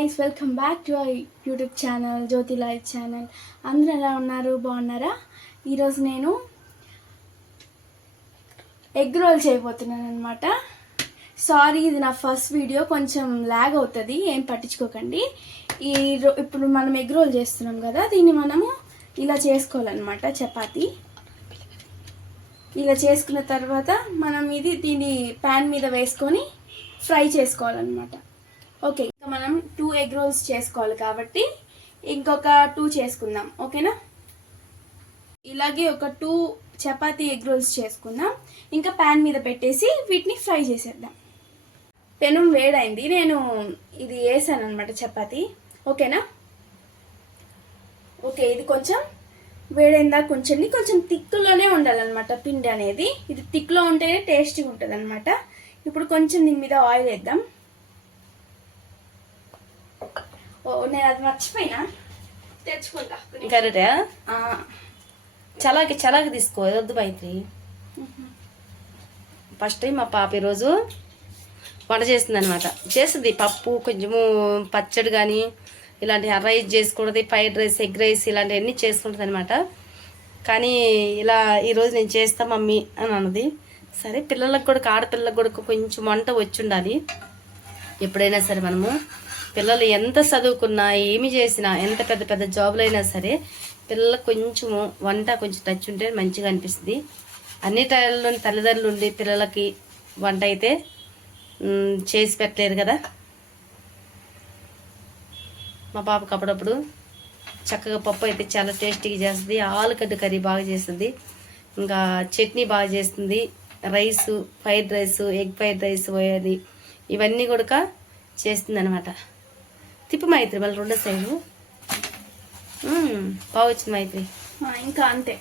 guys, welcome back to our YouTube channel Jyothi live channel. అందరూ ఎలా ఉన్నారు? బాగున్నారా? ఈరోజు నేను ఎగ్ రోల్ చేయబోతున్నాను అనమాట. సారీ, ఇది నా ఫస్ట్ వీడియో, కొంచెం ల్యాగ్ అవుతుంది, ఏం పట్టించుకోకండి. ఇప్పుడు మనం ఎగ్ రోల్ చేస్తున్నాం కదా, దీన్ని మనము ఇలా చేసుకోవాలన్నమాట. చపాతీ ఇలా చేసుకున్న తర్వాత మనం దీన్ని ప్యాన్ మీద వేసుకొని ఫ్రై చేసుకోవాలన్నమాట. ఓకే, ఇంకా మనం 2 ఎగ్ రోల్స్ చేసుకోవాలి కాబట్టి ఇంకొక 2 చేసుకుందాం. ఓకేనా? ఇలాగే ఒక 2 చపాతీ ఎగ్ రోల్స్ చేసుకుందాం. ఇంకా ప్యాన్ మీద పెట్టేసి వీటిని ఫ్రై చేసేద్దాం. పెనం వేడైంది, నేను ఇది వేసాను అనమాట చపాతీ. ఓకేనా? ఓకే, ఇది కొంచెం వేడైందా కొంచెం థిక్లోనే ఉండాలన్నమాట పిండి అనేది. ఇది థిక్లో ఉంటేనే టేస్టీగా ఉంటుంది అనమాట. ఇప్పుడు కొంచెం దీని మీద ఆయిల్ వేద్దాం. నేను అది మర్చిపోయినా, తెచ్చుకుంటా. కరెక్టా? చలాకి తీసుకో, వద్దు మైత్రి. ఫస్ట్ టైం మా పాప ఈరోజు వంట చేస్తుంది అనమాట. చేస్తుంది పప్పు, కొంచెము పచ్చడి కానీ ఇలాంటి రైస్ చేసుకుంటుంది, ఫ్రైడ్ రైస్, ఎగ్ రైస్ ఇలాంటివన్నీ చేసుకుంటుంది అనమాట. కానీ ఇలా ఈరోజు నేను చేస్తా మమ్మీ అని అన్నది. సరే, పిల్లలకు కూడా, ఆడపిల్లలకు కూడా కొంచెం వంట వచ్చి ఉండాలి. ఎప్పుడైనా సరే మనము పిల్లలు ఎంత చదువుకున్నా, ఏమి చేసినా, ఎంత పెద్ద పెద్ద జాబులు అయినా సరే పిల్లలకు కొంచెము వంట కొంచెం టచ్ ఉంటే మంచిగా అనిపిస్తుంది. అన్ని టైంలో తల్లిదండ్రులు ఉండి పిల్లలకి వంట అయితే చేసి పెట్టలేరు కదా. మా పాపకు అప్పుడప్పుడు చక్కగా పప్పు అయితే చాలా టేస్టీగా చేస్తుంది. ఆలుగడ్డ కర్రీ బాగా చేస్తుంది, ఇంకా చట్నీ బాగా చేస్తుంది, rice, fried rice, egg fried rice పోయేది, ఇవన్నీ కూడా చేస్తుంది అనమాట. తిప్పు మైత్రి, మళ్ళీ 2 సైడు బాగా వచ్చింది మైత్రి. ఇంకా అంతే.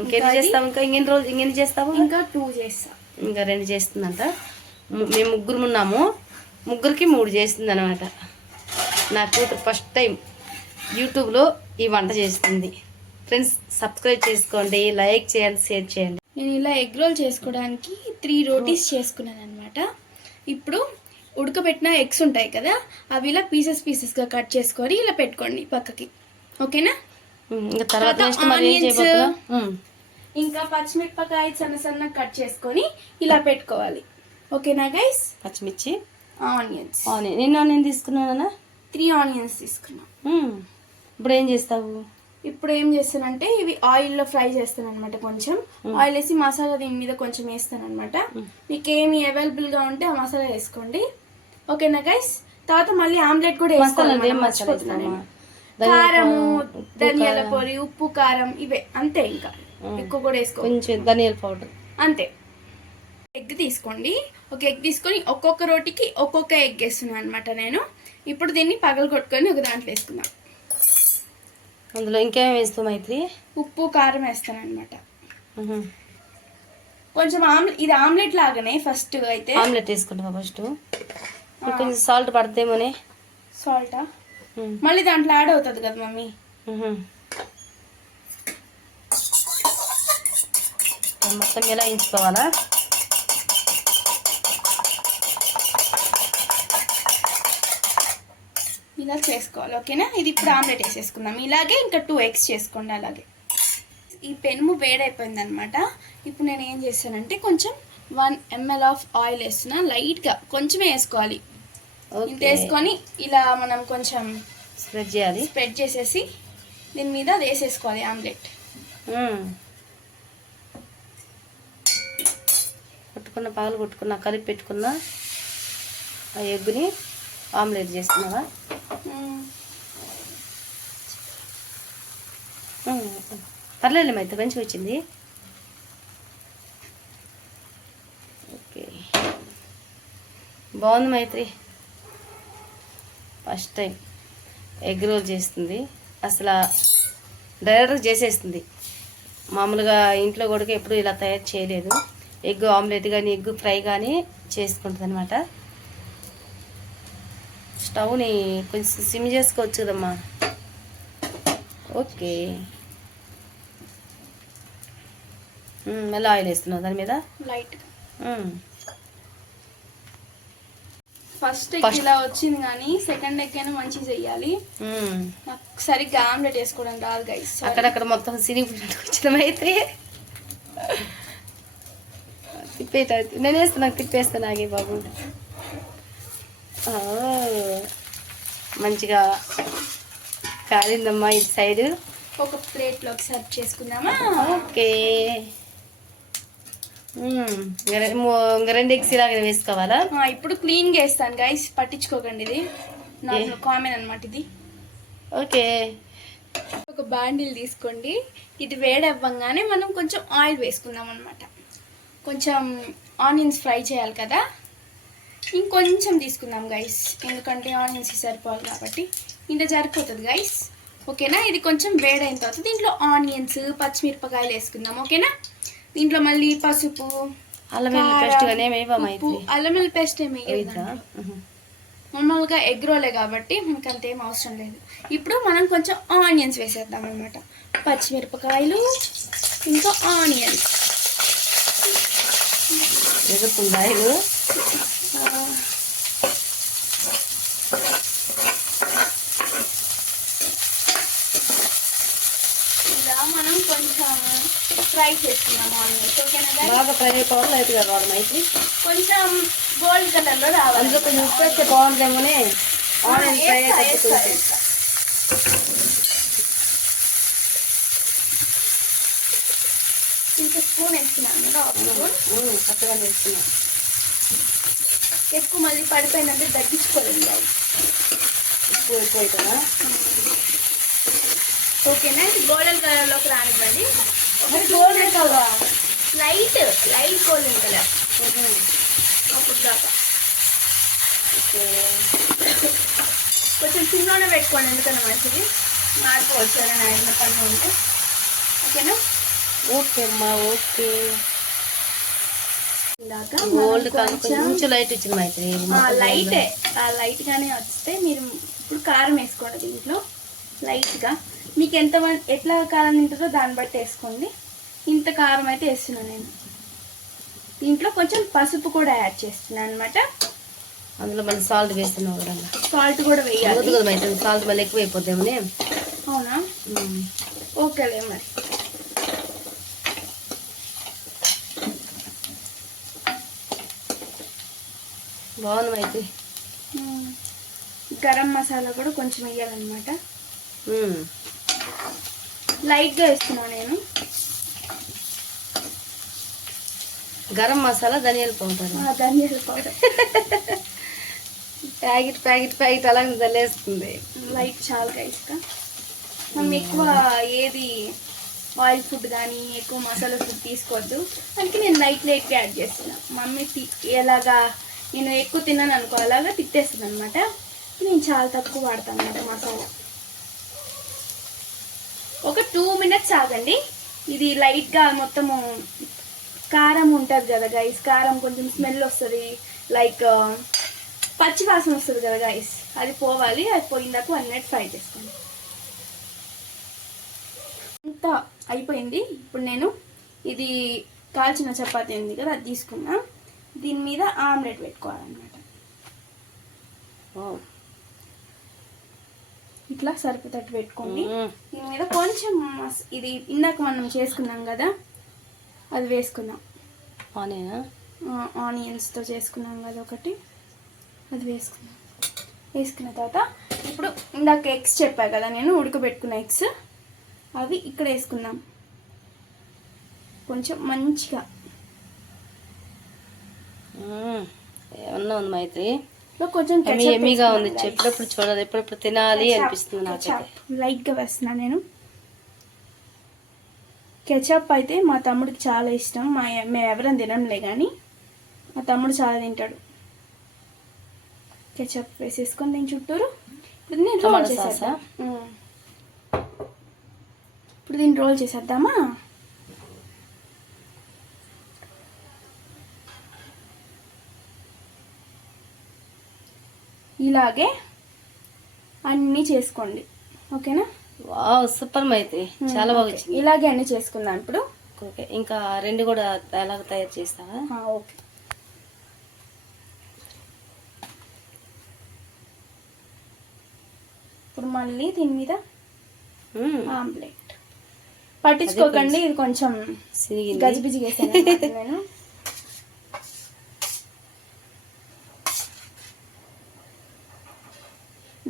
ఇంకెన్ని చేస్తావు? ఇంకెన్ని చేస్తావు? ఇంకా 2 చేస్తా. ఇంకా 2 చేస్తుందంట. మేము ముగ్గురు ఉన్నాము, ముగ్గురికి 3 చేస్తుంది అనమాట. నా కూతురు ఫస్ట్ టైం యూట్యూబ్లో ఈ వంట చేస్తుంది. ఫ్రెండ్స్, సబ్స్క్రైబ్ చేసుకోండి, లైక్ చేయండి, షేర్ చేయండి. నేను ఇలా ఎగ్ రోల్ చేసుకోవడానికి 3 రోటీస్ చేసుకున్నాను అనమాట. ఇప్పుడు ఉడకబెట్టిన ఎగ్స్ ఉంటాయి కదా, అవి ఇలా పీసెస్గా కట్ చేసుకొని ఇలా పెట్టుకోండి పక్కకి. ఓకేనా? తర్వాత ఆనియన్స్, ఇంకా పచ్చిమిరపకాయ సన్న కట్ చేసుకొని ఇలా పెట్టుకోవాలి. ఓకేనా గైస్? పచ్చిమిర్చి, ఆనియన్స్. నిన్న ఆనియన్ తీసుకున్నానా? 3 ఆనియన్స్ తీసుకున్నా. ఇప్పుడు ఏం చేస్తావు? ఇప్పుడు ఏం చేస్తానంటే ఇవి ఆయిల్లో ఫ్రై చేస్తాను అనమాట. కొంచెం ఆయిల్ వేసి మసాలా దీని మీద కొంచెం వేస్తాను అనమాట. మీకు ఏమి అవైలబుల్గా ఉంటే ఆ మసాలా వేసుకోండి. ఓకేనా గైస్? తర్వాత మళ్ళీ ఆమ్లెట్ కూడా వేసుకోవాలి. కారము, ధనియాల పొడి, ఉప్పు, కారం, ఇవే అంతే. ఇంకా ఎక్కువ కూడా వేసుకో, కొంచెం ధనియాల పౌడర్ అంతే. ఎగ్ తీసుకోండి. ఒక ఎగ్ తీసుకొని ఒక్కొక్క రోటికి ఒక్కొక్క ఎగ్ వేస్తున్నాను అనమాట నేను. ఇప్పుడు దీన్ని పగలు కొట్టుకొని ఒక దాంట్లో వేసుకుందాం. అందులో ఇంకేం వేస్తావు మైత్రి? ఉప్పు, కారం వేస్తాను అనమాట. కొంచెం ఇది ఆమ్లెట్ లాగానే. ఫస్ట్ అయితే ఆమ్లెట్ వేసుకుంటావా? ఫస్ట్ కొంచెం సాల్ట్ పడతామోనే. సాల్టా? మళ్ళీ దాంట్లో యాడ్ అవుతుంది కదా మమ్మీ. మొత్తం ఎలా వేయించుకోవాలా? ఇలా చేసుకోవాలి. ఓకేనా? ఇది ఇప్పుడు ఆమ్లెట్ వేసేసుకుందాం. ఇలాగే ఇంకా 2 ఎగ్స్ చేసుకోండి. అలాగే ఈ పెనుము వేడైపోయింది అనమాట. ఇప్పుడు నేను ఏం చేస్తానంటే కొంచెం 1 ml ఆఫ్ ఆయిల్ వేస్తున్నా. లైట్గా కొంచెమే వేసుకోవాలి. ఇంత వేసుకొని ఇలా మనం కొంచెం స్ప్రెడ్ చేసేసి దీని మీద అది వేసేసుకోవాలి ఆమ్లెట్. పగలు కొట్టుకున్నా, కలిపి పెట్టుకున్న ఆ ఎగ్గుని ఆమ్లెట్ చేస్తున్నావా? పర్లేదు మైత్రి, మంచిగా వచ్చింది. ఓకే, బాగుంది మైత్రి. ఫస్ట్ టైం ఎగ్ రోల్ చేస్తుంది. అసలు డైరెక్ట్గా చేసేస్తుంది. మామూలుగా ఇంట్లో కూడా ఎప్పుడు ఇలా తయారు చేయలేదు. ఎగ్ ఆమ్లెట్ కానీ, ఎగ్ ఫ్రై కానీ చేసుకుంటుంది అనమాట. స్టవ్ని కొంచెం సిమ్ చేసుకోవచ్చు కదమ్మా. ఓకే, మళ్ళీ ఆయిల్ వేస్తున్నావు దాని మీద లైట్గా. ఫస్ట్ ఎగ్ ఇలా వచ్చింది కానీ సెకండ్ ఎగ్ అయినా మంచిగా చెయ్యాలి. నాకు సరిగ్గా ఆమ్లెట్ వేసుకోవడం రాదు గైస్. అక్కడక్కడ మొత్తం వచ్చిన అయితే తిప్పేట నేను వేస్తాను, నాకు తిప్పేస్తాను ఆగే బాబు. మంచిగా కాలిందమ్మా ఇటు సైడ్. ఒక ప్లేట్లోకి సర్వ్ చేసుకుందామా? ఓకే. ఇంకా 2 ఎగ్స్ ఇలాగే వేసుకోవాలా? ఇప్పుడు క్లీన్గా వేస్తాను గైస్, పట్టించుకోకండి, ఇది నాకు కామన్ అనమాట ఇది. ఓకే. ఒక బాండిల్ తీసుకోండి. ఇది వేడవ్వగానే మనం కొంచెం ఆయిల్ వేసుకుందాం అనమాట. కొంచెం ఆనియన్స్ ఫ్రై చేయాలి కదా, ఇంకొంచెం తీసుకుందాం గైస్, ఎందుకంటే ఆనియన్స్ సరిపోవాలి కాబట్టి. ఇంత సరిపోతుంది గైస్, ఓకేనా? ఇది కొంచెం వేడైన తర్వాత దీంట్లో ఆనియన్స్, పచ్చిమిరపకాయలు వేసుకుందాం, ఓకేనా? దీంట్లో మళ్ళీ పసుపు, అల్లం వెల్లుల్లి పేస్ట్ అల్లం వెల్లుల్లి పేస్ట్ ఏమి నార్మల్గా ఎగ్ రోలే కాబట్టి మనకు అంతేం అవసరం లేదు. ఇప్పుడు మనం కొంచెం ఆనియన్స్ వేసేద్దాం అనమాట. పచ్చిమిరపకాయలు ఇంకా ఆనియన్స్ ఇలా మనం కొంచెం ఫ్రై చేసుకున్నాం ఆనియన్స్, ఓకేనా? బాగా ఫ్రై అయిపోవాలి అయితే కావాలి అయితే కొంచెం గోల్డ్ కలర్లో రావాలి. అందులో కొంచెం ఉప్పు వేస్తే బాగుంటుందేమోనే. ఆనియన్ ఫ్రై అయిపోతుంది. ఇంత స్పూన్ వేస్తున్నాను కదా, చక్కగా వేస్తున్నాను. ఎక్కువ మళ్ళీ పడిపోయినంటే తగ్గించుకోలేదు అది, ఉప్పు ఎక్కువ అవుతుందా? ఓకేనా? గోల్డెన్ కలర్లోకి రానివ్వండి. Golden colour, light golden colour అప్పుడు దాకా. కొంచెం చిన్ననే పెట్టుకోండి, ఎందుకన్నా మంచిది మారిపోవచ్చు అని ఆయన పనులు ఉంటే, ఓకేనా? ఓకే అమ్మా, ఓకే. ఇందాక గోల్డ్ కొంచెం లైట్ ఇచ్చింది అయితే లైట్ గానే వస్తే మీరు ఇప్పుడు కారం వేసుకోండి దీంట్లో లైట్గా. మీకు ఎట్లా కారం తింటుందో దాన్ని బట్టి వేసుకోండి. ఇంత కారం అయితే వేస్తున్నాను నేను. దీంట్లో కొంచెం పసుపు కూడా యాడ్ చేస్తున్నాను అనమాట. అందులో మళ్ళీ సాల్ట్ వేస్తున్నావు కదా, సాల్ట్ కూడా వేయాలి. సాల్ట్ మళ్ళీ ఎక్కువ అయిపోద్దామని. అవునా? ఓకేలే మరి. బాగుంది అయితే. గరం మసాలా కూడా కొంచెం వేయాలన్నమాట. లైట్గా వేస్తున్నాను నేను. గరం మసాలా, ధనియాల పౌడర్. ధనియాల పౌడర్ ప్యాకెట్ అలా చల్లేస్తుంది. లైట్ చాలా గైస్గా. మనం ఎక్కువ ఏది ఆయిల్ ఫుడ్ కానీ ఎక్కువ మసాలా ఫుడ్ తీసుకోవద్దు, అందుకే నేను లైట్గా యాడ్ చేస్తున్నా. మమ్మీ ఎలాగా నేను ఎక్కువ తిన్నాను అనుకో అలాగా తిట్టేస్తుంది అనమాట. నేను చాలా తక్కువ వాడతాను అన్నమాట మసాలా. ఒక 2 minutes ఆగండి. ఇది లైట్గా మొత్తము కారం ఉంటుంది కదా గైస్, కారం కొంచెం స్మెల్ వస్తుంది, లైక్ పచ్చి వాసన వస్తుంది కదా గైస్, అది పోవాలి. అది పోయిందాక 1 minute ఫ్రై చేసుకోండి. అంతా అయిపోయింది. ఇప్పుడు నేను ఇది కాల్చిన చపాతీ ఉంది కదా, అది తీసుకున్నా. దీని మీద ఆమ్లెట్ పెట్టుకోవాలన్నమాట. ఇట్లా సరిపోతట్టు పెట్టుకోండి. దీని మీద కొంచెం ఇది ఇందాక మనం చేసుకున్నాం కదా, అది వేసుకుందాం. ఆనియన్స్తో చేసుకున్నాం కదా ఒకటి, అది వేసుకుందాం. వేసుకున్న తర్వాత ఇప్పుడు ఇందాక ఎగ్స్ చెప్పా కదా నేను, ఉడకబెట్టుకున్న ఎగ్స్, అవి ఇక్కడ వేసుకుందాం. కొంచెం మంచిగా ఏమన్నా ఉంది మైత్రి, కొంచెం ఎమ్మిగా ఉంది. ఎప్పుడప్పుడు చూడాలి, ఎప్పుడప్పుడు తినాలి అనిపిస్తుంది నాకు. లైట్గా వేస్తున్నా నేను. కెచప్ అయితే మా తమ్ముడికి చాలా ఇష్టం. మేము ఎవరైనా తినంలే కానీ మా తమ్ముడు చాలా తింటాడు. కెచప్ వేసేసుకొని నేను చుట్టూరు ఇప్పుడు నేను రోల్ చేసేద్దాం. ఇప్పుడు దీన్ని రోల్ చేసేద్దామా? ఇలాగే అన్నీ చేసుకోండి, ఓకేనా? వావ్, సూపర్ మైత్రి, చాలా బాగా వచ్చింది. ఇలాగే అన్నీ చేసుకుందాం ఇప్పుడు. ఓకే, ఇంకా 2 కూడా ఎలాగ తయారు చేస్తావా? ఓకే. ఇప్పుడు మళ్ళీ దీని మీద మ్మ్. ఆమ్లెట్. పట్టించుకోకండి, ఇది కొంచెం సిరిగింది. గజిబిజి చేశాను అన్నమాట నేను.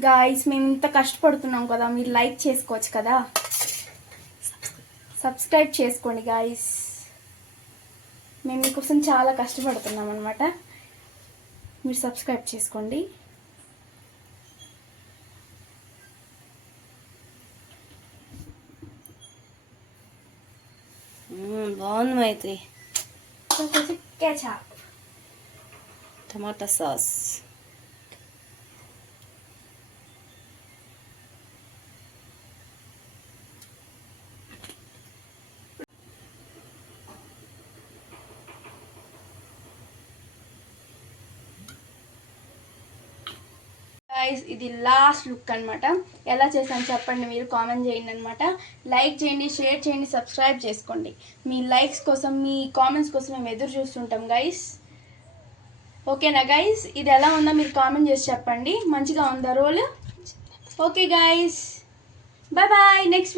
గాయ్స్ మేము ఇంత కష్టపడుతున్నాం కదా, మీరు లైక్ చేసుకోవచ్చు కదా, సబ్స్క్రైబ్ చేసుకోండి గాయ్స్. మేము మీకోసం చాలా కష్టపడుతున్నాం అనమాట, మీరు సబ్స్క్రైబ్ చేసుకోండి. బాగుంది మైత్రి. కేచాప్, టమాటా సాస్. గైస్ ఇది లాస్ట్ లుక్ అన్నమాట. ఎలా చేశాను చెప్పండి, మీరు కామెంట్ చేయండి అనమాట. లైక్ చేయండి, షేర్ చేయండి, సబ్స్క్రైబ్ చేసుకోండి. మీ లైక్స్ కోసం, మీ కామెంట్స్ కోసం మేము ఎదురు చూస్తుంటాం గైస్. ఓకేనా గైస్? ఇది ఎలా ఉందో మీరు కామెంట్ చేసి చెప్పండి. మంచిగా ఉందా roll? Okay guys, bye bye. Next